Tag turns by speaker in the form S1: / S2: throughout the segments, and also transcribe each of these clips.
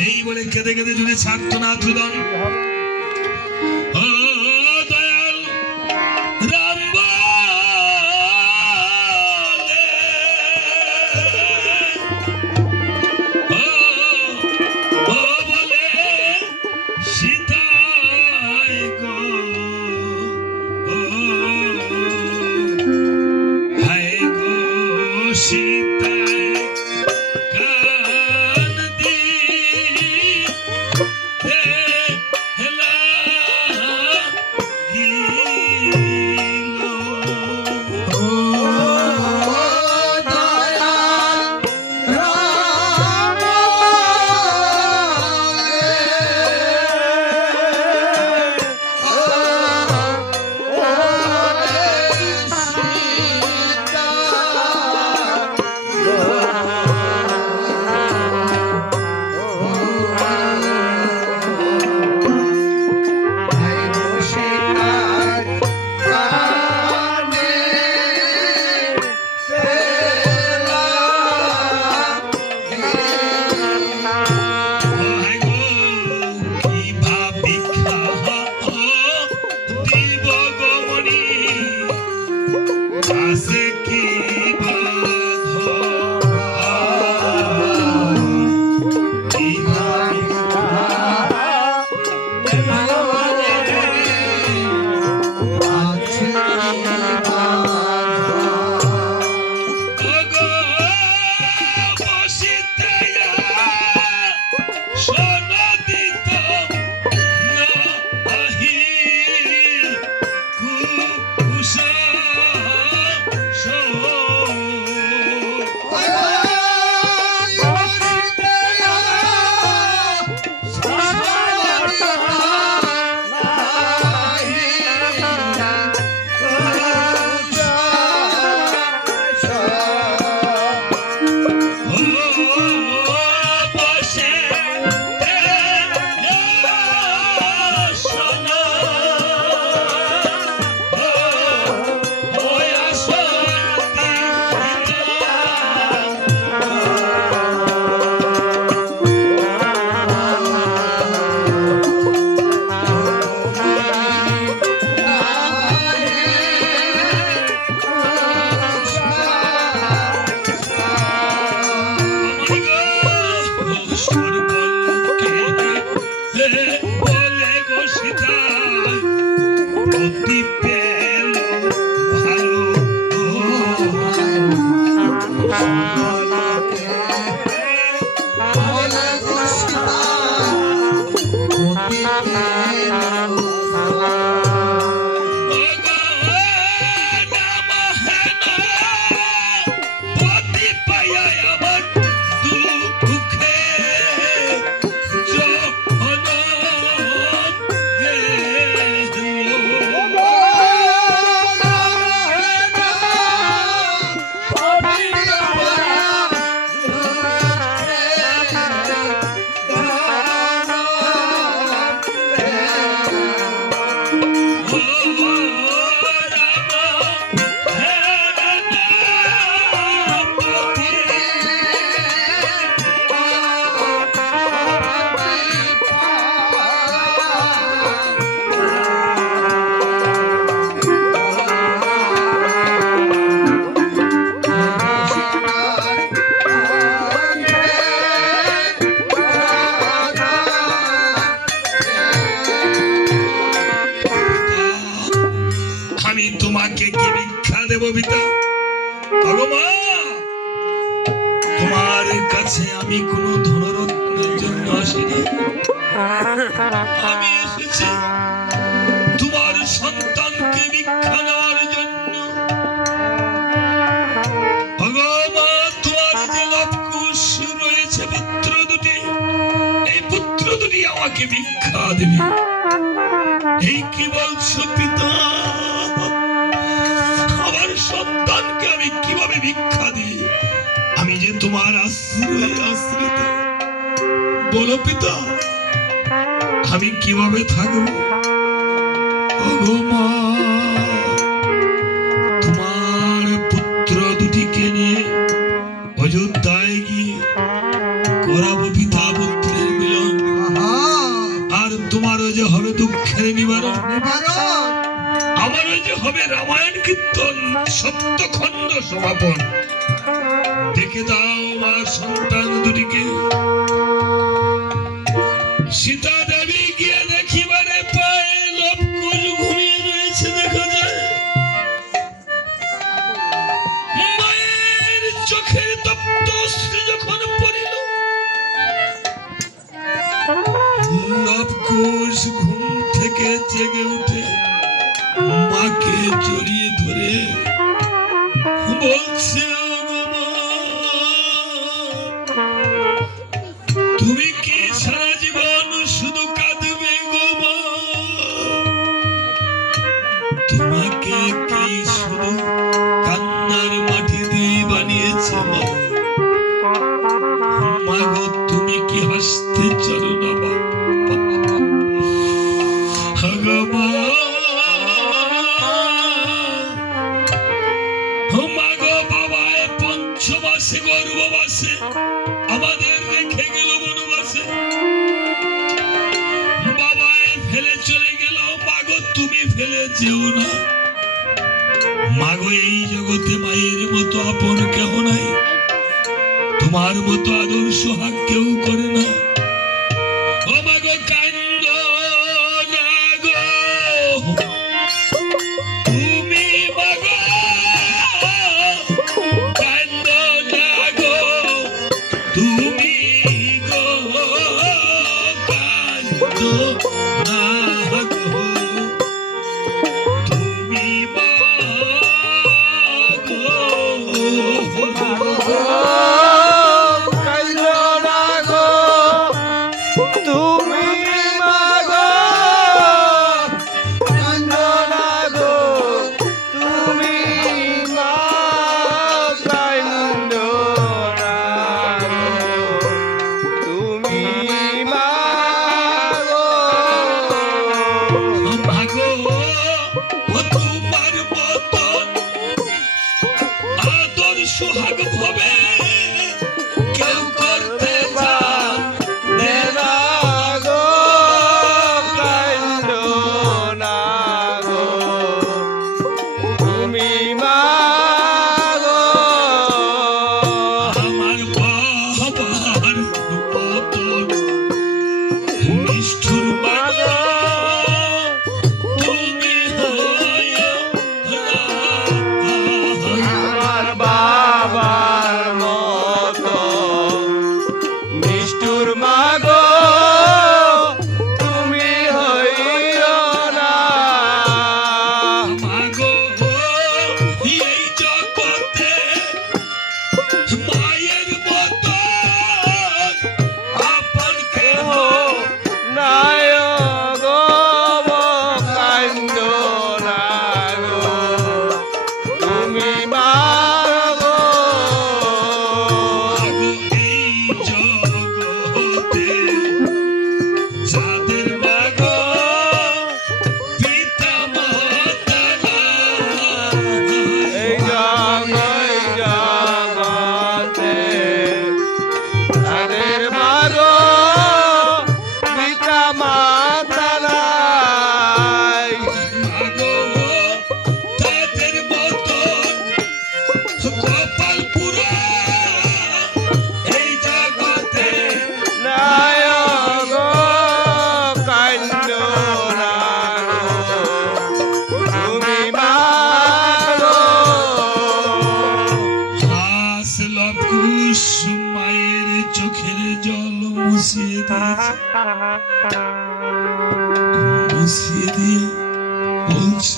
S1: এই বলে কেঁদে কেঁদে যদি ছাড়তো না ত্রুদন আমাকে ভিক্ষা দেবে। এই কি বলছো পিতা? আমার সন্তানকে আমি কীভাবে ভিক্ষা দিই? আমি যে তোমার আশ্রয়, আশ্রিত। বলো পিতা, আমি কীভাবে থাকব? মা।
S2: মহারাজ
S1: আমার যে হবে রামায়ণ কীর্তন সত্য সপ্তখণ্ড সমাপন। দেখে দাও আমার সন্তান দুটিকে। সীতা জেগে উঠে মাকে জড়িয়ে ধরে। বলছে তোমার মতো আদর্শ হাক কেউ করে না।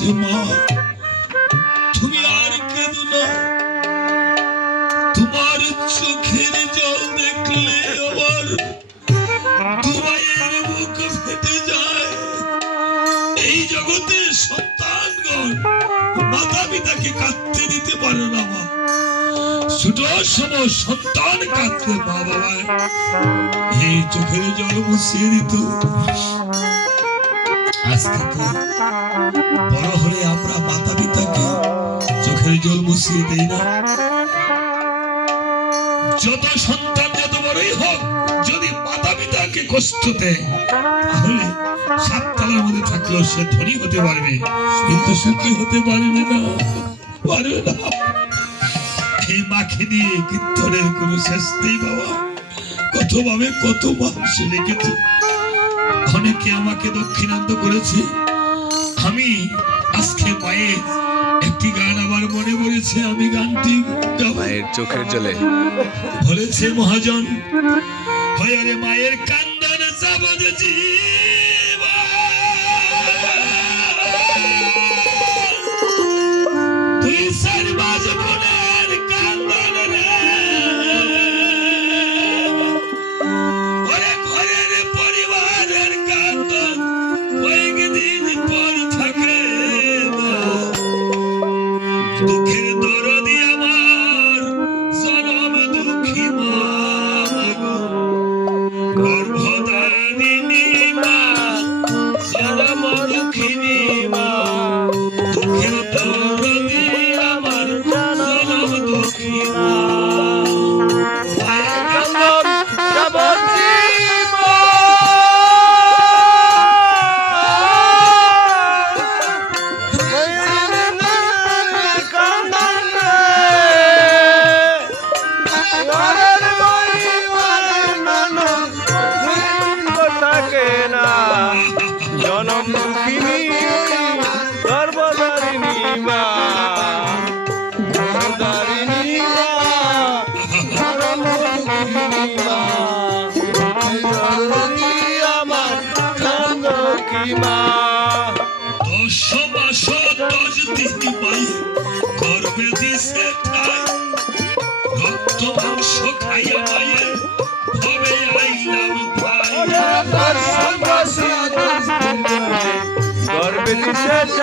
S1: বলছে মা, তুমি আর দেখলে আমার তোমার মুখ ফেটে যায়। এই জগতে সন্তানগণ মাতা পিতাকে কাঁদতে দিতে পারে না মা। ছোটর সময় সন্তান কাঁদতে বাবা এই চোখের জল মুছিয়ে দিত। আজকে তো বড় হলে আমরা মাতা পিতাকে চোখের জল মুছিয়ে দেই না। যত সন্তান যত বড়ই হোক, যদি মাতা পিতাকে কষ্ট দেয়, তাহলে সাততলার মধ্যে থাকলেও সে ধনী হতে পারবে। কিন্তু সুখী হতে পারবে না? পারবে না। এই মাকে নিয়ে কীর্তনের কোনো শেষ নেই বাবা। কতভাবে কত মানুষ লিখেছে অনেকে আমাকে দক্ষিণান্ত করেছে? আমি আজকে মায়ের একটি গান আমার মনে পড়েছে আমি গানটি
S3: মায়ের চোখের জলে।
S1: বলেছে মহাজন হয় মায়ের কান্দন যাবদ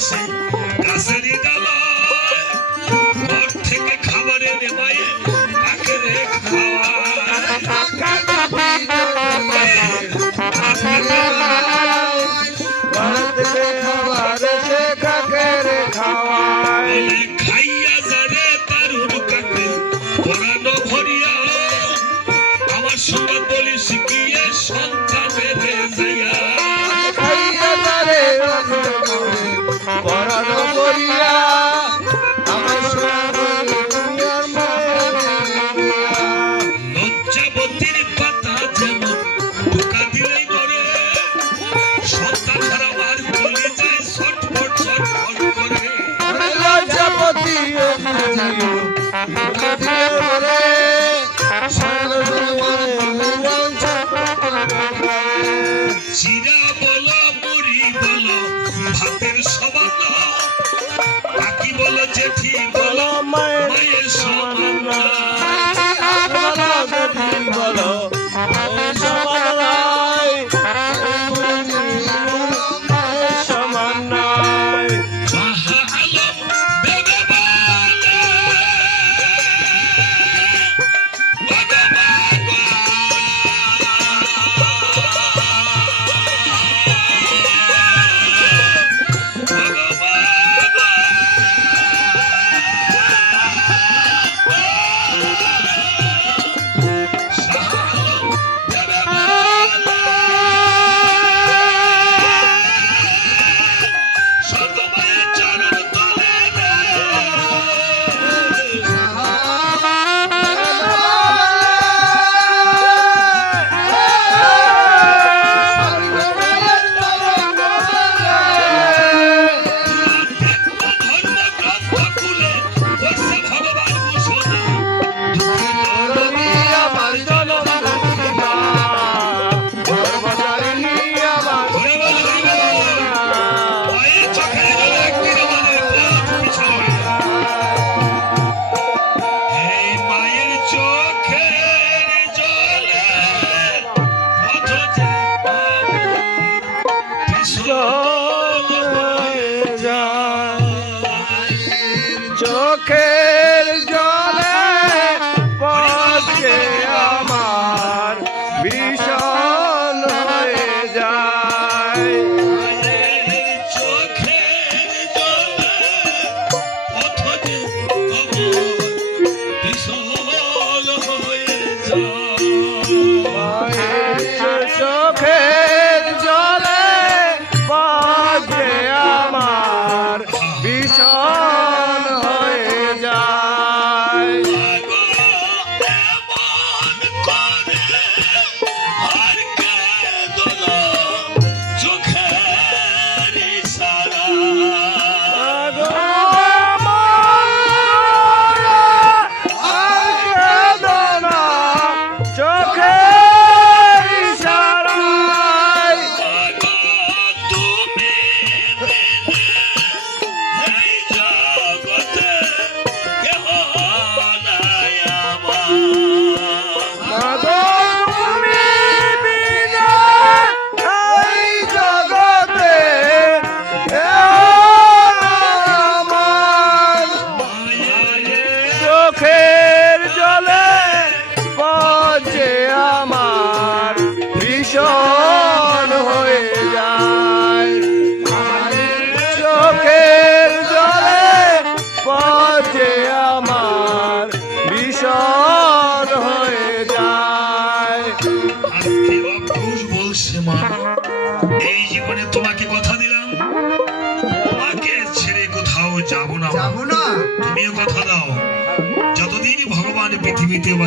S1: Thank you.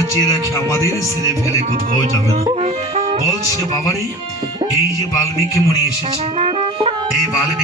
S1: বাঁচিয়ে রাখে আমাদের ছেলে ফেলে কোথাও যাবে না। বলছে, বাবারে, এই যে বাল্মীকি মুনি এসেছে। এই বাল্মীকি